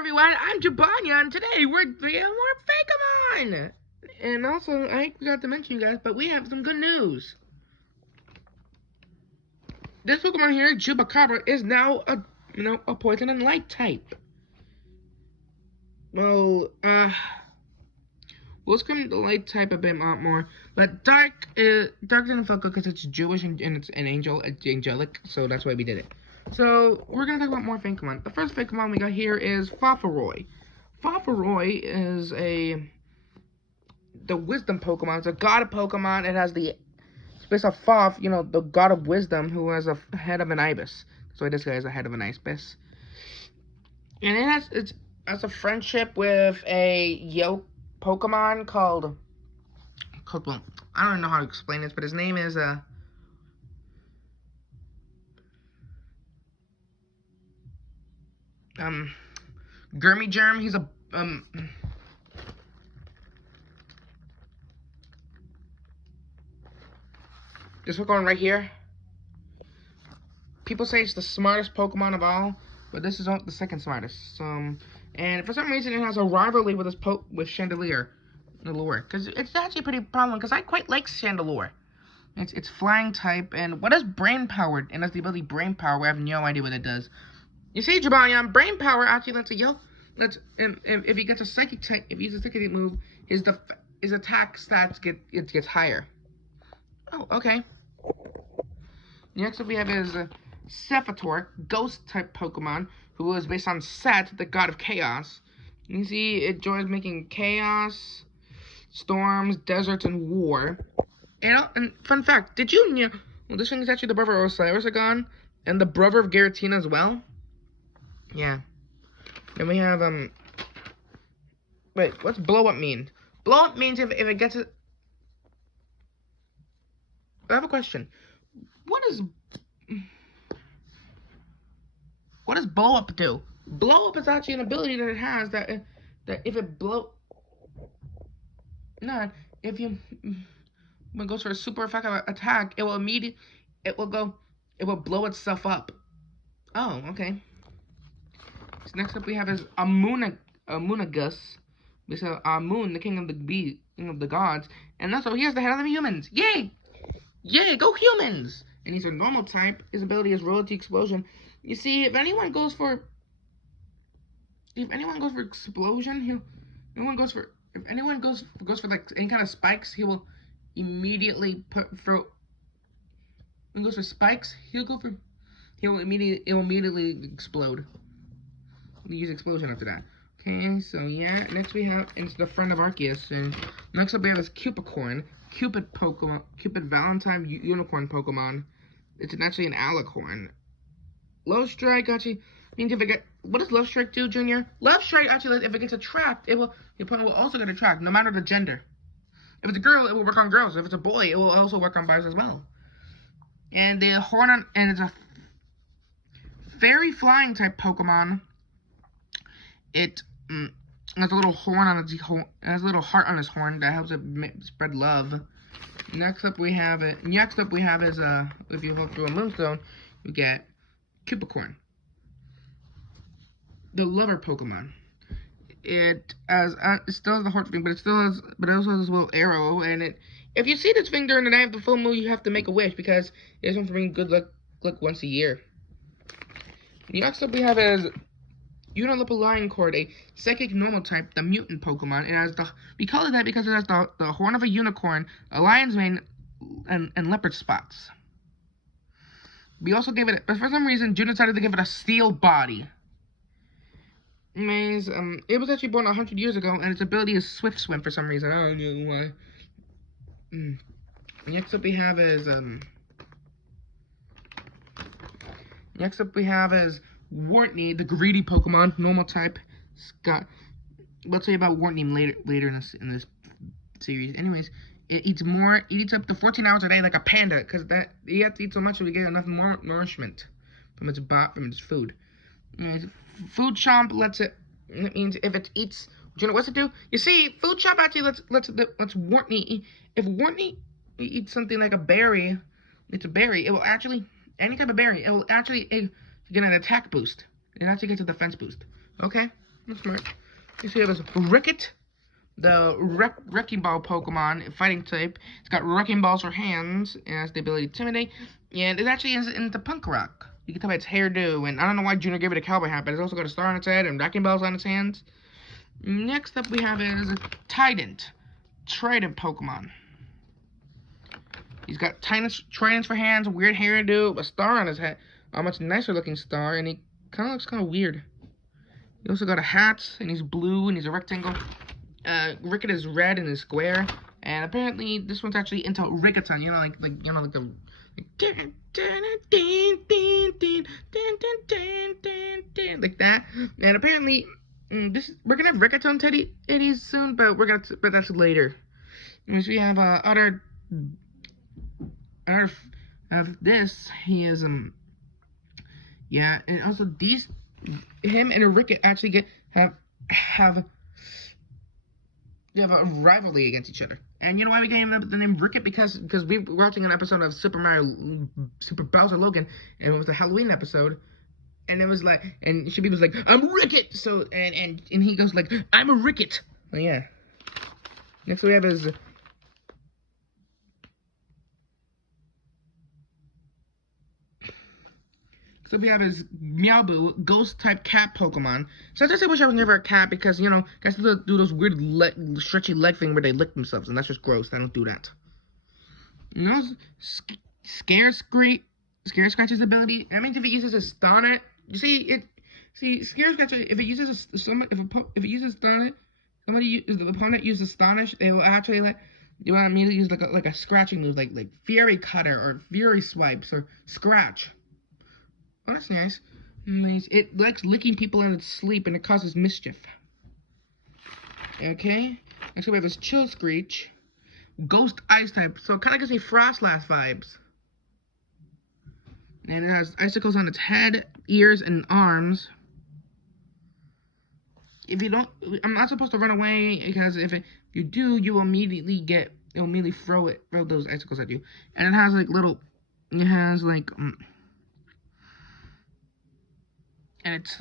everyone, I'm Jibanyan. Today we're doing more Fakemon! And also, I forgot to mention you guys, but we have some good news. This Pokemon here, Chupacabra, is now a poison and light type. Well, we'll scream the light type a bit more, but dark didn't feel good because it's Jewish and it's an angelic, so that's why we did it. So, we're going to talk about more Fakemon. The first Fakemon we got here is Faforoy. Faforoy is the wisdom Pokemon. It's a god of Pokemon. It has it's based off Faf, the god of wisdom who has a head of an ibis. So this guy has a head of an ibis. And it has a friendship with a Yo Pokemon called, well, I don't know how to explain this, but his name is, Gurmy Germ. He's a this Pokemon right here. People say it's the smartest Pokemon of all, but this is the second smartest. And for some reason it has a rivalry with with Chandelure, because it's actually pretty problem. Because I quite like Chandelure. It's flying type, and what is brain powered? And that's the ability brain power. I have no idea what it does. You see, Jibanyan, brain power actually lets if he gets a psychic type, if he uses a psychic move, his attack stats gets higher. Oh, okay. Next up we have is Sephitor, ghost type Pokemon, who is based on Set, the god of chaos. You see, it enjoys making chaos, storms, deserts, and war. And fun fact, did you know? Well, this thing is actually the brother of Osiris-Agon and the brother of Giratina as well. Yeah. Then we have wait, what's blow up mean? Blow up means if it gets it. I have a question. What does blow up do? Blow up is actually an ability that it has that if it when it goes for a super effective attack, it will blow itself up. Oh, okay. So next up we have is Amunagus. We say Amun, the king of the gods, and also he has the head of the humans. Yay! Yay, go humans! And he's a normal type. His ability is Royalty Explosion. You see, if anyone goes for explosion, if anyone goes for like any kind of spikes, he will immediately When he goes for spikes, it will immediately explode. We use explosion after that. Okay, so yeah, next we have, and it's the friend of Arceus, and next up we have is Cupicorn, Cupid Valentine Unicorn Pokemon. It's actually an alicorn. Love Strike actually means if it what does Love Strike do, Junior? Love Strike actually, if it gets attracted, your opponent will also get attracted, no matter the gender. If it's a girl, it will work on girls. If it's a boy, it will also work on boys as well. And it's a fairy flying type Pokemon. It has a little horn on its has a little heart on his horn that helps it spread love. Next up we have is if you look through a Moonstone, you get Cupicorn, the lover Pokemon. It still has the heart thing, but it also has this little arrow, and if you see this thing during the night of the full moon, you have to make a wish because it's going to bring good luck once a year. Next up we have is Unilipa Lion Cord, a psychic normal type, the mutant Pokemon. It has we call it that because it has the horn of a unicorn, a lion's mane, and leopard spots. We also gave it, but for some reason, June decided to give it a steel body. It means it was actually born 100 years ago, and its ability is Swift Swim for some reason. I don't know why. Next up we have is Wartney, the greedy Pokemon, normal type. We'll tell you about Wartney later in this series. Anyways, it eats up to 14 hours a day like a panda, because you have to eat so much to get enough more nourishment from its food. Anyways, Food Chomp that means if it eats, do you know what's it do? You see, Food Chomp actually lets Wartney eat. If Wartney eats something like a berry, it will actually, any type of berry, it will actually get an attack boost. It actually gets a defense boost. Okay? That's smart. You see, there's Ricket, the Wrecking Ball Pokemon, fighting type. It's got Wrecking Balls for hands, and has the ability to intimidate, and it actually is into punk rock. You can tell by its hairdo, and I don't know why Junior gave it a cowboy hat, but it's also got a star on its head and Wrecking Balls on its hands. Next up we have is Trident Pokemon. He's got tridents for hands, weird hairdo, a star on his head, a much nicer looking star, and he kind of looks kind of weird. He also got a hat, and he's blue, and he's a rectangle. Ricket is red and is square, and apparently this one's actually into reggaeton, like the like that. And apparently, we're gonna have reggaeton teddies soon, but that's later. Because we have other of this, he is yeah, and also him and Ricket actually have a rivalry against each other. And you know why we gave him the name Ricket? Because we were watching an episode of Super Bowser Logan, and it was a Halloween episode, and it was like, and Shibi was like, I'm Ricket, so, and he goes like, I'm a Ricket. Oh yeah. Next we have is So we have his Meowboo, ghost-type cat Pokemon. So I just wish I was never a cat because, guys do those weird stretchy leg thing where they lick themselves, and that's just gross. I don't do that. Scare Scratch's ability. I mean, if it uses a Stunnet, you see, Scare Scratch, if it uses if it uses Stunnet, the opponent uses Astonish, they will actually you want me to use like a scratching move, like Fury Cutter or Fury Swipes or Scratch. Oh, that's nice. It likes licking people in its sleep, and it causes mischief. Okay. Next we have this Chill Screech. Ghost Ice type. So it kind of gives me Frostlass vibes. And it has icicles on its head, ears, and arms. If you don't... I'm not supposed to run away, because if you do, you will immediately it'll immediately throw those icicles at you. And it has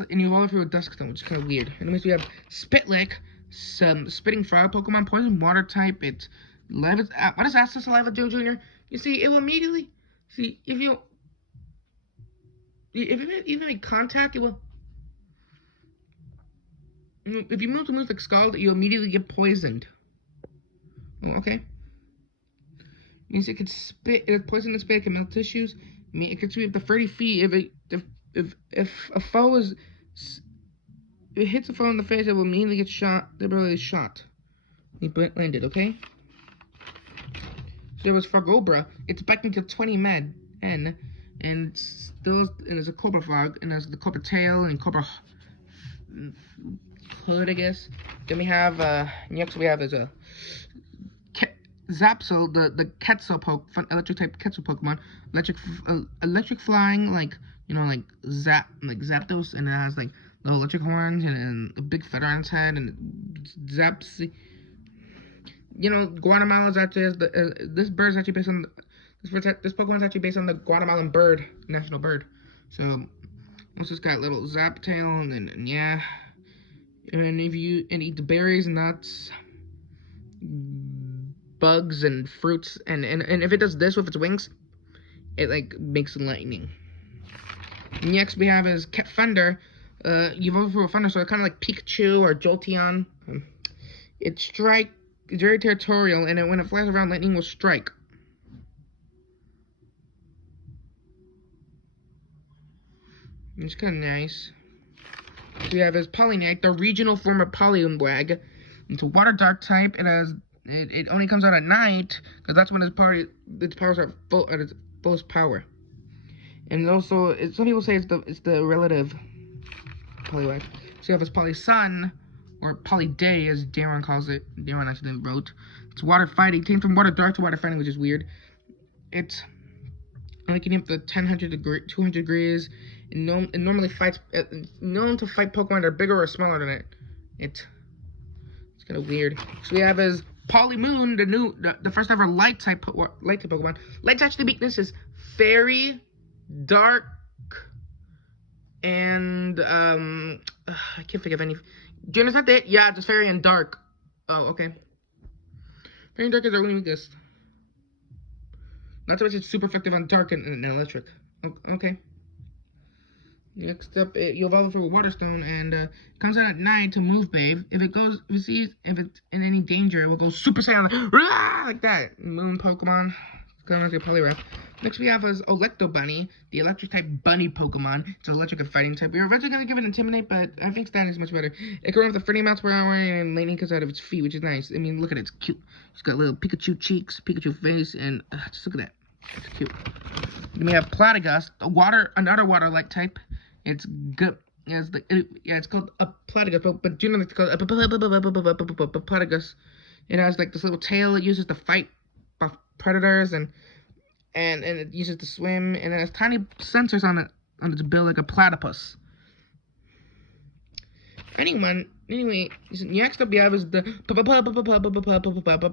and you roll it through a dusk stone, which is kind of weird. Anyways, we have Spitlick, some spitting frog Pokemon, poison water type. It's what does Acid Saliva do, Junior? You see, it will immediately if you make contact, it will. If you move to moves like Scald, you immediately get poisoned. Oh, okay. Means it could spit. Poison the spit. It can melt tissues. I mean, it could sweep up to 30 feet if a foe if it hits a foe in the face, it will immediately get shot. They're barely shot. He landed, okay? So it was Frogobra. It's back into 20 men, and there's a Cobra Frog, and there's the Cobra Tail and Cobra Hood, I guess. Then we have next we have is a Zapsol, the Quetzal electric type Quetzal Pokemon, electric flying, like Zapdos, and it has like the electric horns and a big feather on its head, and zaps. Guatemala's actually this bird is actually based on this Pokemon is actually based on the Guatemalan bird, national bird. So it's just got little zap tail, and yeah, and if you eat the berries, nuts, bugs, and fruits, and if it does this with its wings, it makes lightning. Next we have is Thunder. You evolve through a Thunder, so it's kind of like Pikachu or Jolteon. It's very territorial, and when it flies around, lightning will strike. It's kind of nice. So we have his Polynect, the regional form of Poliwag. It's a water dark type. It only comes out at night, because that's when its powers are at its fullest power. And also, some people say it's the relative Poliwag. So you have his Polysun, or Polyday, as Darren calls it. Darren actually wrote. It's water fighting. It came from water dark to water fighting, which is weird. It's only getting up to 200 degrees. It normally fights. Known to fight Pokemon that are bigger or smaller than it. It's kind of weird. So we have his Polymoon, the first ever light type Pokemon. Light's actually weakness is fairy, dark, and I can't think of any. June is not there. Yeah, just fairy and dark. Oh, okay. Fairy and dark is our only weakest. Not to mention it's super effective on dark and electric. Okay. Next up, you evolve for a water stone and comes out at night to move, babe. If it's in any danger, it will go Super Saiyan like that. Moon Pokemon. It's kind of like a Poliwrath. Next we have is Electro Bunny, the electric type bunny Pokemon. It's electric and fighting type. We were eventually going to give it Intimidate, but I think Stan is much better. It can run with a 30 miles per hour and lightning comes out of its feet, which is nice. I mean, look at it. It's cute. It's got little Pikachu cheeks, Pikachu face, and just look at that. It's cute. Then we have Platygus, another water-like type. It's good. It's called a Platygus, but generally it's called a Platygus. It has like this little tail it uses to fight predators and it uses to swim, and it has tiny sensors on its bill like a platypus. Anyway, next up we have is the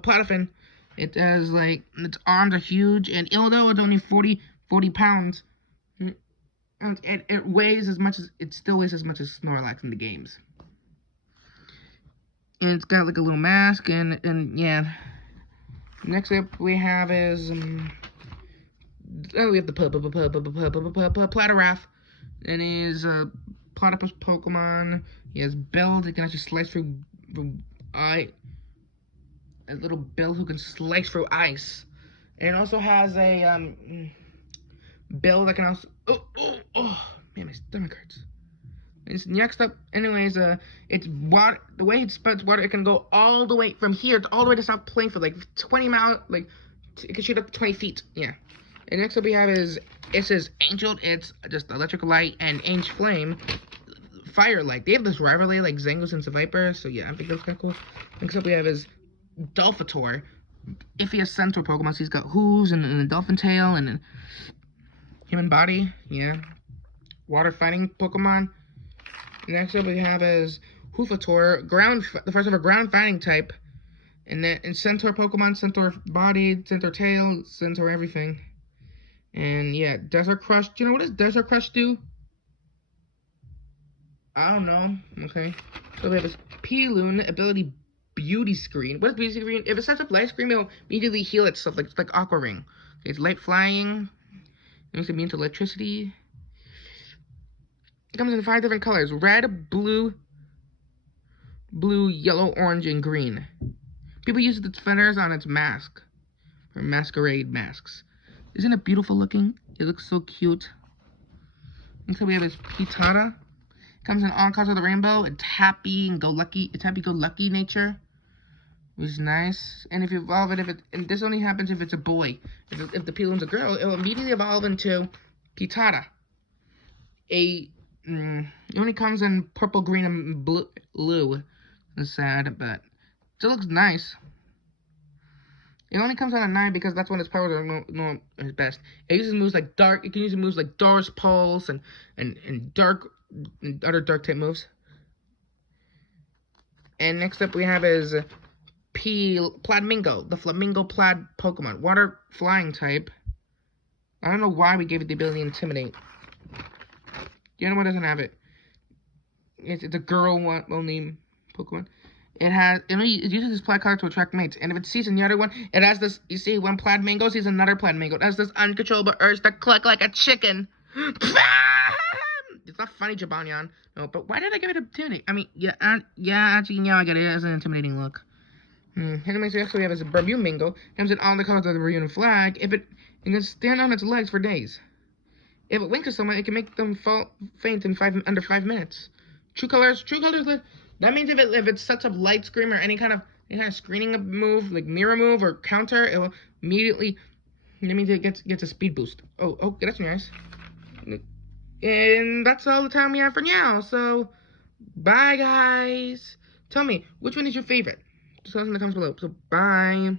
Platyfin. It has like its arms are huge, and although it's only 40 pounds, it weighs as much as Snorlax in the games. And it's got like a little mask, and yeah. Next up we have is we have the Platyrath, and he's a platypus Pokemon. He has bills. He can actually slice through a little bill who can slice through ice. And it also has a bill that can also man, my stomach hurts. Next up, anyways, it's water. The way it spreads water, it can go all the way from here to all the way to South Plainfield, like 20 miles, like it can shoot up to 20 feet. Yeah. And next up we have it says Angel. It's just electric light and Ange Flame, fire light. They have this rivalry like Zangoose and Seviper, so yeah, I think that's kind of cool. Next up we have is Dolphator. If he has centaur Pokemon, so he's got hooves and a dolphin tail and a human body. Yeah. Water fighting Pokemon. Next up we have is Hoofator, the first ever ground fighting type. And then centaur Pokemon, centaur body, centaur tail, centaur everything. And yeah, Desert Crush. Do you know what does Desert Crush do? I don't know. Okay. So we have this P-Loon ability Beauty Screen. What is Beauty Screen? If it sets up Light Screen, it'll immediately heal itself. Like, it's like Aqua Ring. Okay, it's light flying. It makes it immune to electricity. It comes in 5 different colors. Red, blue, yellow, orange, and green. People use its feathers on its mask. For masquerade masks. Isn't it beautiful looking? It looks so cute. And so we have this Pitata. It comes in all colors of the rainbow. It's happy-go-lucky nature. Which is nice. And if you evolve it, and this only happens if it's a boy. If the P-Loon's a girl, it'll immediately evolve into Pitata. It only comes in purple, green, and blue. It's sad, but it looks nice. It only comes out at 9 because that's when its powers are no its best. It uses moves like dark. It can use moves like Doris Pulse and dark and other dark type moves. And next up we have is Pladmingo, the Flamingo Plaid Pokemon, water flying type. I don't know why we gave it the ability to Intimidate. The other one doesn't have it. It's a girl one only Pokemon. It uses this plaid color to attract mates, and if it sees in the other one, it has this. You see, when Pladmingo sees another Pladmingo, it has this uncontrollable urge to cluck like a chicken. It's not funny, Jibanyan. No, but why did I give it Intimidate? I mean, actually, I get it. It has an intimidating look. Anyways, we actually have is a Bermumingo. It comes in all the colors of the Bermudan flag. It can stand on its legs for days. If it winks at someone, it can make them faint in under 5 minutes. True colors. That means if it sets up Light Scream or any kind of screening move, like mirror move or counter, it will immediately. That means it gets a speed boost. Oh, that's nice. And that's all the time we have for now. So, bye guys. Tell me, which one is your favorite? Just tell us in the comments below. So, bye.